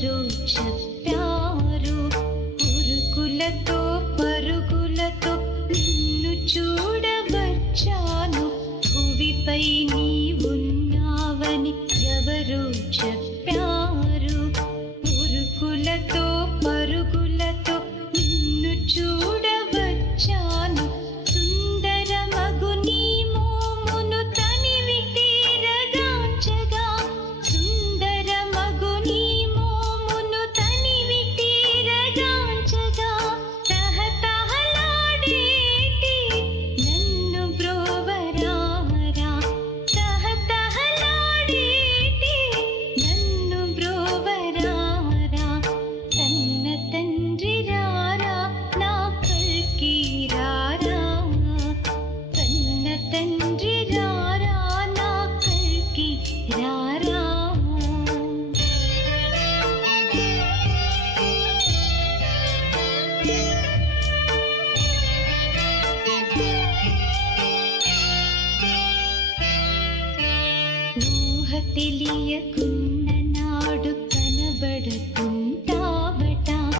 ఎవరో చెప్పారు. ఉరుకులతో పరుగులతో నిన్ను చూడవచ్చాను. భువిపై నీ ఉన్నావని ఎవరో చెప్పారు. ఉరుకులతో పరుగులతో నిన్ను చూడవచ్చాను. సుందరమగు నీ మోమును తనివి తీరగాంచగా, సుందరమగు నీ మోమును తనివి తీరగాంచగా, తహతహలాడేటి నన్ను బ్రోవరారా, తహతహలాడేటి నన్ను బ్రోవరారా. కన్న తండ్రి రారా నా కల్కి రారా, కన్న తండ్రి రారా నా కల్కి రారా. ఊహ తెలియకున్న నాడు కనబడదు